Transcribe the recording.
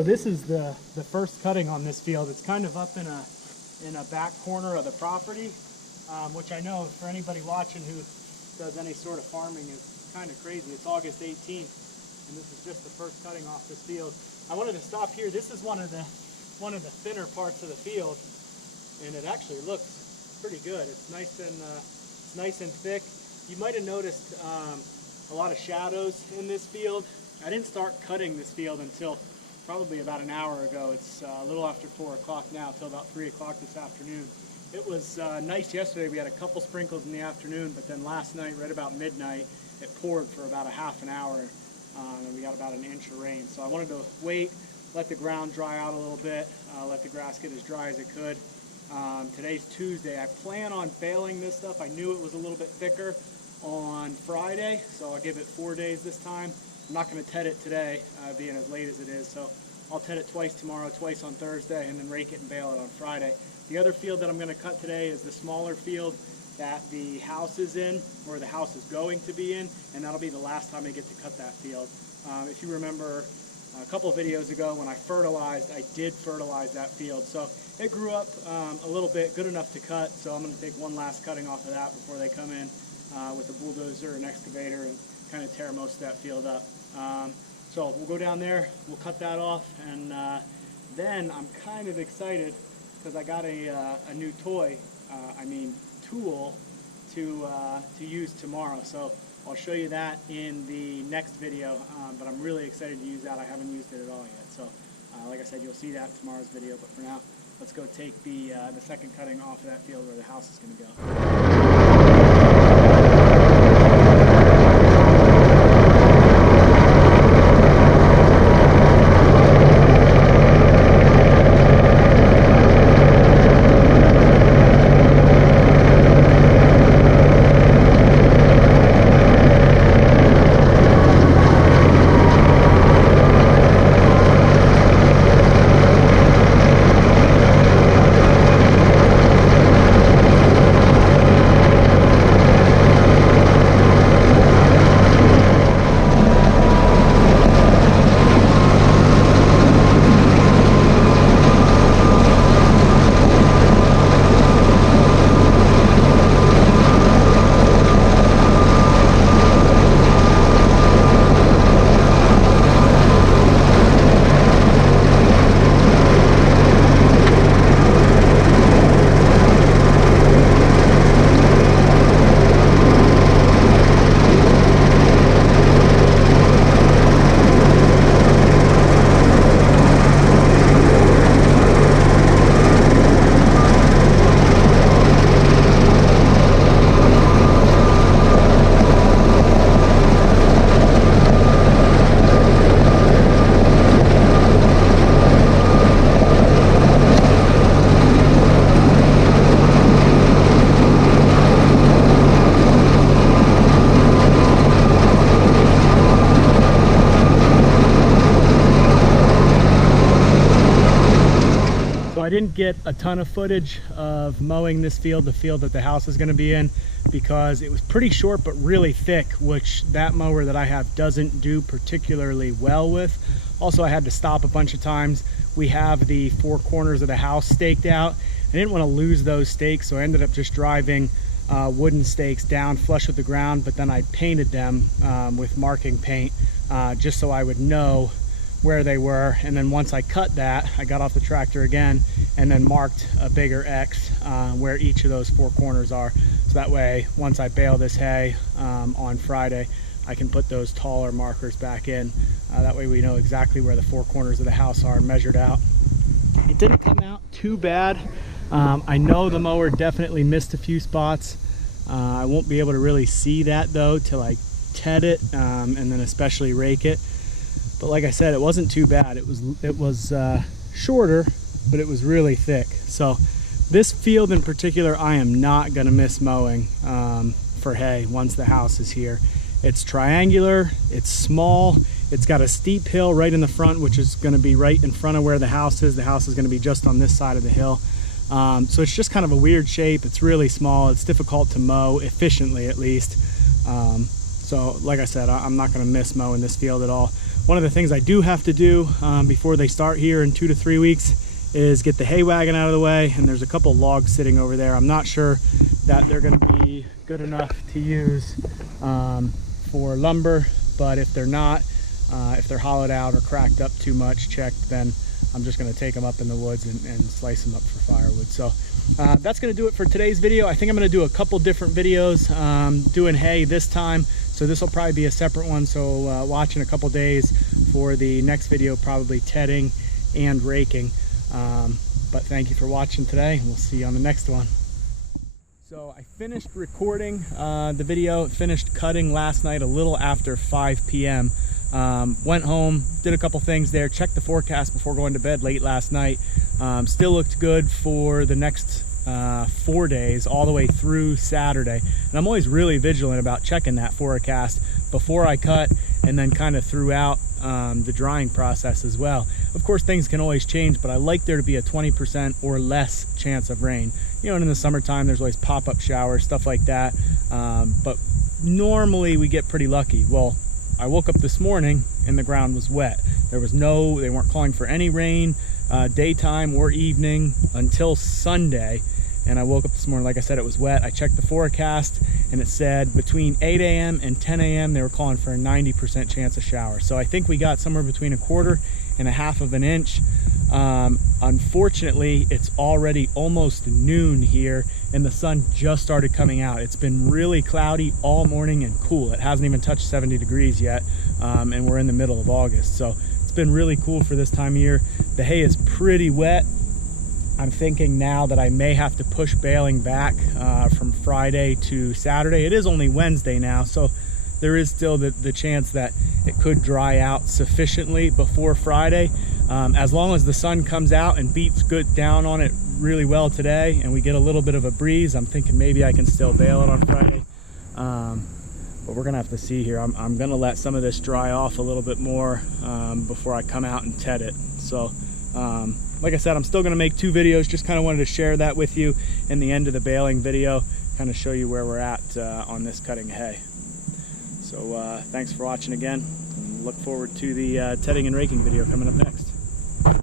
So this is the first cutting on this field. It's kind of up in a back corner of the property, which I know for anybody watching who does any sort of farming is kind of crazy. It's August 18th, and this is just the first cutting off this field. I wanted to stop here. This is one of the thinner parts of the field, and it actually looks pretty good. It's nice and thick. You might have noticed a lot of shadows in this field. I didn't start cutting this field until probably about an hour ago. It's a little after 4 o'clock now, till about 3 o'clock this afternoon. It was nice yesterday. We had a couple sprinkles in the afternoon, but then last night, right about midnight, it poured for about a half an hour, and we got about an inch of rain. So I wanted to wait, let the ground dry out a little bit, let the grass get as dry as it could. Today's Tuesday. I plan on baling this stuff. I knew it was a little bit thicker on Friday, so I'll give it 4 days this time. I'm not going to ted it today, being as late as it is, so I'll ted it twice tomorrow, twice on Thursday, and then rake it and bale it on Friday. The other field that I'm going to cut today is the smaller field that the house is in, or the house is going to be in, and that'll be the last time I get to cut that field. If you remember a couple videos ago when I fertilized, I did fertilize that field, so it grew up a little bit, good enough to cut, so I'm going to take one last cutting off of that before they come in with a bulldozer and excavator and kind of tear most of that field up. So we'll go down there, we'll cut that off, and then I'm kind of excited because I got a new tool to use tomorrow. So I'll show you that in the next video, but I'm really excited to use that. I haven't used it at all yet. So like I said, you'll see that in tomorrow's video, but for now, let's go take the second cutting off of that field where the house is going to go. I didn't get a ton of footage of mowing this field, the field that the house is going to be in, because it was pretty short but really thick, which that mower that I have doesn't do particularly well with. Also, I had to stop a bunch of times. We have the 4 corners of the house staked out. I didn't want to lose those stakes, so I ended up just driving wooden stakes down flush with the ground, but then I painted them with marking paint just so I would know where they were. And then once I cut that, I got off the tractor again and then marked a bigger X where each of those 4 corners are. So that way, once I bale this hay on Friday, I can put those taller markers back in. That way we know exactly where the 4 corners of the house are measured out. It didn't come out too bad. I know the mower definitely missed a few spots. I won't be able to really see that though till I ted it and then especially rake it. But like I said, it wasn't too bad. It was shorter, but it was really thick. So this field in particular, I am not gonna miss mowing for hay once the house is here. It's triangular, it's small, it's got a steep hill right in the front, which is gonna be right in front of where the house is. The house is gonna be just on this side of the hill. So it's just kind of a weird shape. It's really small. It's difficult to mow efficiently, at least. So like I said, I'm not gonna miss mowing this field at all. One of the things I do have to do before they start here in 2 to 3 weeks is get the hay wagon out of the way, and there's a couple logs sitting over there. I'm not sure that they're going to be good enough to use for lumber, but if they're not, if they're hollowed out or cracked up too much, checked, then I'm just going to take them up in the woods and slice them up for firewood. So that's going to do it for today's video. I think I'm going to do a couple different videos doing hay this time, so this will probably be a separate one. So watch in a couple days for the next video, probably tedding and raking. But thank you for watching today, and we'll see you on the next one. So I finished recording the video, finished cutting last night a little after 5 p.m. Went home, did a couple things there, checked the forecast before going to bed late last night. Still looked good for the next 4 days, all the way through Saturday. And I'm always really vigilant about checking that forecast before I cut, and then kind of throughout the drying process as well. Of course, things can always change, but I like there to be a 20% or less chance of rain. You know, and in the summertime, there's always pop-up showers, stuff like that. But normally we get pretty lucky. Well, I woke up this morning and the ground was wet. They weren't calling for any rain, daytime or evening until Sunday. And I woke up this morning, like I said, it was wet. I checked the forecast and it said between 8 a.m. and 10 a.m. they were calling for a 90% chance of showers. So I think we got somewhere between 1/4 and 1/2 inch. Unfortunately, it's already almost noon here and the sun just started coming out. It's been really cloudy all morning and cool. It hasn't even touched 70 degrees yet, and we're in the middle of August. So it's been really cool for this time of year. The hay is pretty wet. I'm thinking now that I may have to push baling back from Friday to Saturday. It is only Wednesday now, so there is still the chance that it could dry out sufficiently before Friday. As long as the sun comes out and beats good down on it really well today and we get a little bit of a breeze, I'm thinking maybe I can still bale it on Friday. But we're gonna have to see here. I'm gonna let some of this dry off a little bit more before I come out and ted it. So like I said, I'm still gonna make 2 videos. Just kind of wanted to share that with you in the end of the baling video, kind of show you where we're at on this cutting hay. So thanks for watching again, and look forward to the tedding and raking video coming up next.